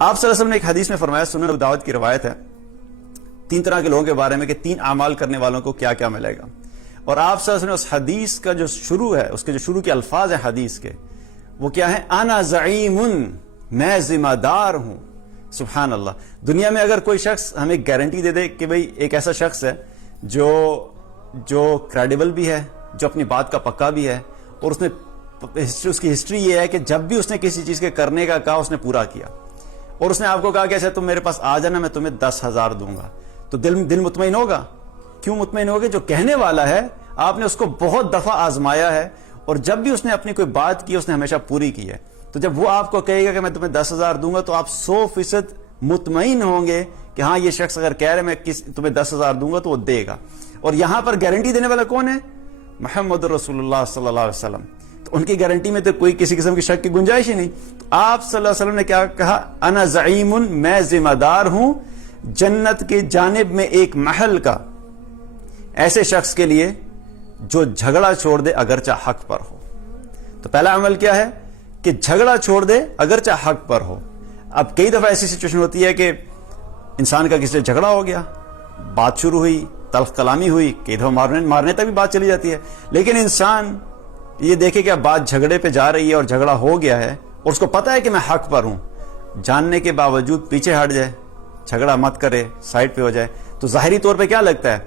آپ صلی اللہ علیہ وسلم نے ایک حدیث میں فرمایا، سنن ابو داؤد کی روایت ہے، 3 طرح کے لوگوں کے بارے میں کہ 3 اعمال کرنے والوں کو کیا کیا ملے گا. اور آپ صلی اللہ علیہ وسلم نے اس حدیث کا جو شروع ہے، اس کے جو شروع کے الفاظ ہیں حدیث کے، وہ کیا ہے؟ انا زعیم، میں ذمہ دار ہوں. سبحان اللہ. دنیا میں اگر کوئی شخص ہمیں گارنٹی دے دے کہ بھئی ایک ایسا شخص ہے جو کریڈیبل بھی ہے، جو اپنی بات کا پکا بھی ہے، اور اس کی ہسٹری یہ ہے کہ جب بھی اس نے کسی چیز کے کرنے کا کہا اس نے پورا کیا، اور اس نے آپ کو کہا کہ ایسا تم میرے پاس آ جانا، میں تمہیں 10,000 دوں گا، تو دل مطمئن ہوگا. کیوں مطمئن ہوگا؟ جو کہنے والا ہے آپ نے اس کو بہت دفعہ آزمایا ہے، اور جب بھی اس نے اپنی کوئی بات کی اس نے ہمیشہ پوری کی ہے. تو جب وہ آپ کو کہے گا کہ میں تمہیں 10,000 دوں گا، تو آپ 100% مطمئن ہوں گے کہ ہاں یہ شخص اگر کہہ رہے میں تمہیں 10,000 دوں گا تو وہ دے گا. اور یہاں پر گارنٹی دینے والا کون ہے؟ محمد رسول اللہ صلی اللہ علیہ وسلم. تو ان کی گارنٹی میں تو کوئی کسی قسم کی شک کی گنجائش ہی نہیں. تو آپ صلی اللہ علیہ وسلم نے کیا کہا؟ انا زعیم، میں ذمہ دار ہوں جنت کی جانب میں ایک محل کا، ایسے شخص کے لیے جو جھگڑا چھوڑ دے اگرچہ حق پر ہو. تو پہلا عمل کیا ہے کہ جھگڑا چھوڑ دے اگرچہ حق پر ہو. اب کئی دفعہ ایسی سچویشن ہوتی ہے کہ انسان کا کسی سے جھگڑا ہو گیا، بات شروع ہوئی، تلخ کلامی ہوئی، کئی دفعہ مارنے تک بھی بات چلی جاتی ہے، لیکن انسان یہ دیکھے کہ اب بات جھگڑے پہ جا رہی ہے اور جھگڑا ہو گیا ہے، اور اس کو پتا ہے کہ میں حق پر ہوں، جاننے کے باوجود پیچھے ہٹ جائے، جھگڑا مت کرے، سائڈ پہ ہو جائے. تو ظاہری طور پہ کیا لگتا ہے؟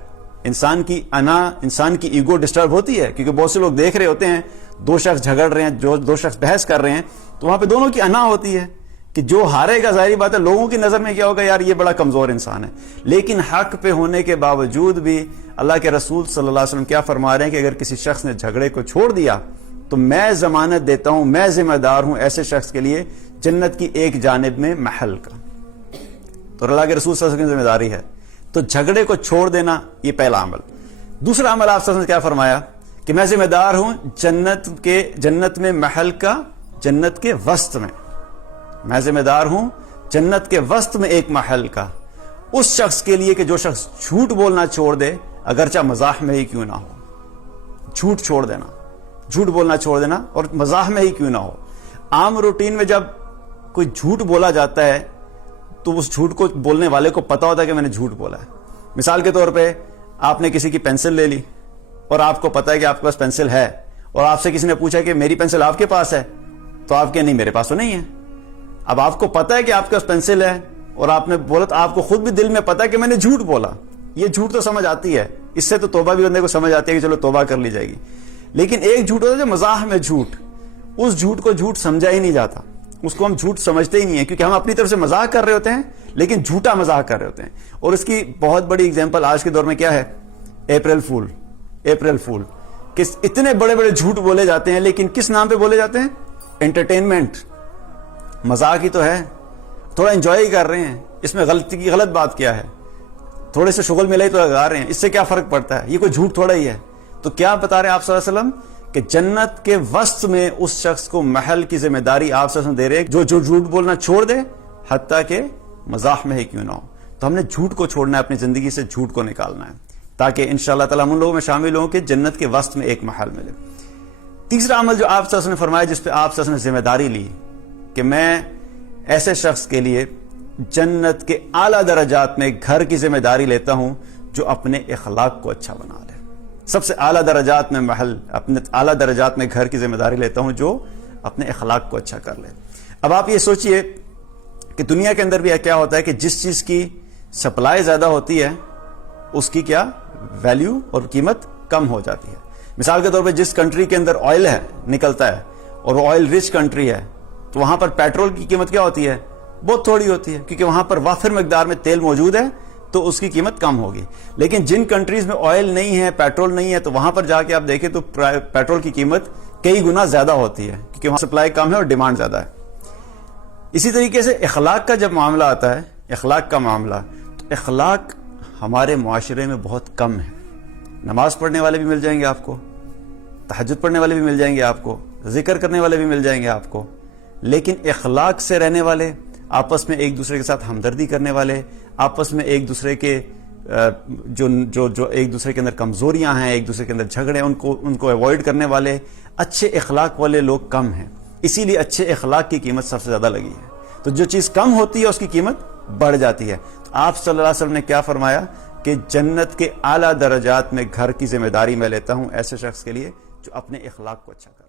انسان کی انا، انسان کی ایگو ڈسٹرب ہوتی ہے، کیونکہ بہت سے لوگ دیکھ رہے ہوتے ہیں 2 شخص جھگڑ رہے ہیں، دو شخص بحث کر رہے ہیں، تو وہاں پہ دونوں کی انا ہوتی ہے کہ جو ہارے گا، ظاہری بات ہے لوگوں کی نظر میں کیا ہوگا، یار یہ بڑا کمزور انسان ہے. لیکن حق پہ ہونے کے باوجود بھی اللہ کے رسول صلی اللہ علیہ وسلم کیا فرما رہے ہیں کہ اگر کسی شخص نے جھگڑے کو چھوڑ دیا تو میں ضمانت دیتا ہوں، میں ذمہ دار ہوں ایسے شخص کے لیے جنت کی ایک جانب میں محل کا. تو اللہ کے رسول صلی اللہ علیہ وسلم کی ذمہ داری ہے. تو جھگڑے کو چھوڑ دینا یہ پہلا عمل. دوسرا عمل آپ صلی اللہ علیہ وسلم نے کیا فرمایا کہ میں ذمہ دار ہوں جنت میں محل کا، جنت کے وسط میں. میں ذمہ دار ہوں جنت کے وسط میں ایک محل کا، اس شخص کے لیے کہ جو شخص جھوٹ بولنا چھوڑ دے اگرچہ مزاح میں ہی کیوں نہ ہو. جھوٹ چھوڑ دینا، جھوٹ بولنا چھوڑ دینا، اور مزاح میں ہی کیوں نہ ہو. عام روٹین میں جب کوئی جھوٹ بولا جاتا ہے تو اس جھوٹ کو بولنے والے کو پتا ہوتا ہے کہ میں نے جھوٹ بولا ہے. مثال کے طور پہ آپ نے کسی کی پینسل لے لی اور آپ کو پتا ہے کہ آپ کے پاس پینسل ہے، اور آپ سے کسی نے پوچھا کہ میری پینسل آپ کے پاس ہے، تو آپ کہ نہیں میرے پاس تو نہیں ہے. اب آپ کو پتا ہے کہ آپ کے پاس پینسل ہے اور آپ نے بولا، تو آپ کو خود بھی دل میں پتا ہے کہ میں نے جھوٹ بولا. یہ جھوٹ تو سمجھ آتی ہے، اس سے تو توبہ بھی بندے کو سمجھ آتی ہے کہ چلو توبہ کر لی جائے گی. لیکن ایک جھوٹ ہوتا ہے جو مزاح میں جھوٹ، اس جھوٹ کو جھوٹ سمجھا ہی نہیں جاتا، اس کو ہم جھوٹ سمجھتے ہی نہیں ہیں، کیونکہ ہم اپنی طرف سے مزاح کر رہے ہوتے ہیں لیکن جھوٹا مزاح کر رہے ہوتے ہیں. اور اس کی بہت بڑی اگزامپل آج کے دور میں کیا ہے؟ April fool. کہ اتنے بڑے بڑے جھوٹ بولے جاتے ہیں، لیکن کس نام پہ بولے جاتے ہیں؟ انٹرٹینمنٹ، مزاح ہی تو ہے، تھوڑا انجوائے ہی کر رہے ہیں. اس میں غلط بات کیا ہے؟ تھوڑے سے شغل ملے تو لگا رہے ہیں، اس سے کیا فرق پڑتا ہے؟ یہ کوئی جھوٹ تھوڑا ہی ہے. تو کیا بتا رہے ہیں آپ صلی اللہ علیہ وسلم کہ جنت کے وسط میں اس شخص کو محل کی ذمہ داری آپ صلی اللہ علیہ وسلم دے رہے ہیں جو جھوٹ بولنا چھوڑ دے حتیٰ کہ مزاح میں ہی کیوں نہ ہو. تو ہم نے جھوٹ کو چھوڑنا ہے، اپنی زندگی سے جھوٹ کو نکالنا ہے، تاکہ انشاءاللہ تعالیٰ ہم ان لوگوں میں شامل ہوں کہ جنت کے وسط میں ایک محل ملے. تیسرا عمل جو آپ صلی اللہ علیہ وسلم نے فرمایا، جس پہ آپ صلی اللہ علیہ وسلم نے ذمہ داری لی کہ میں ایسے شخص کے لیے جنت کے اعلیٰ درجات میں گھر کی ذمہ داری لیتا ہوں جو اپنے اخلاق کو اچھا بنا لے. سب سے اعلیٰ درجات میں محل، اپنے اعلیٰ درجات میں گھر کی ذمہ داری لیتا ہوں جو اپنے اخلاق کو اچھا کر لے. اب آپ یہ سوچئے کہ دنیا کے اندر بھی کیا ہوتا ہے کہ جس چیز کی سپلائی زیادہ ہوتی ہے اس کی کیا ویلیو اور قیمت کم ہو جاتی ہے. مثال کے طور پہ جس کنٹری کے اندر آئل ہے نکلتا ہے اور وہ آئل رچ کنٹری ہے، تو وہاں پر پیٹرول کی قیمت کیا ہوتی ہے؟ بہت تھوڑی ہوتی ہے، کیونکہ وہاں پر وافر مقدار میں تیل موجود ہے تو اس کی قیمت کم ہوگی. لیکن جن کنٹریز میں آئل نہیں ہے، پیٹرول نہیں ہے، تو وہاں پر جا کے آپ دیکھیں تو پیٹرول کی قیمت کئی گنا زیادہ ہوتی ہے، کیونکہ وہاں سپلائی کم ہے اور ڈیمانڈ زیادہ ہے. اسی طریقے سے اخلاق کا جب معاملہ آتا ہے، اخلاق کا معاملہ، تو اخلاق ہمارے معاشرے میں بہت کم ہے. نماز پڑھنے والے بھی مل جائیں گے آپ کو، تہجد پڑھنے والے بھی مل جائیں گے آپ کو، ذکر کرنے والے بھی مل جائیں گے آپ کو، لیکن اخلاق سے رہنے والے، آپس میں ایک دوسرے کے ساتھ ہمدردی کرنے والے، آپس میں ایک دوسرے کے جو ایک دوسرے کے اندر کمزوریاں ہیں، ایک دوسرے کے اندر جھگڑے ان کو ایوائڈ کرنے والے، اچھے اخلاق والے لوگ کم ہیں. اسی لیے اچھے اخلاق کی قیمت سب سے زیادہ لگی ہے. تو تو جو چیز کم ہوتی ہے اس کی قیمت بڑھ جاتی ہے. آپ صلی اللہ علیہ وسلم نے کیا فرمایا کہ جنت کے اعلیٰ درجات میں گھر کی ذمہ داری میں لیتا ہوں ایسے شخص کے لیے جو اپنے اخلاق کو اچھا کرے.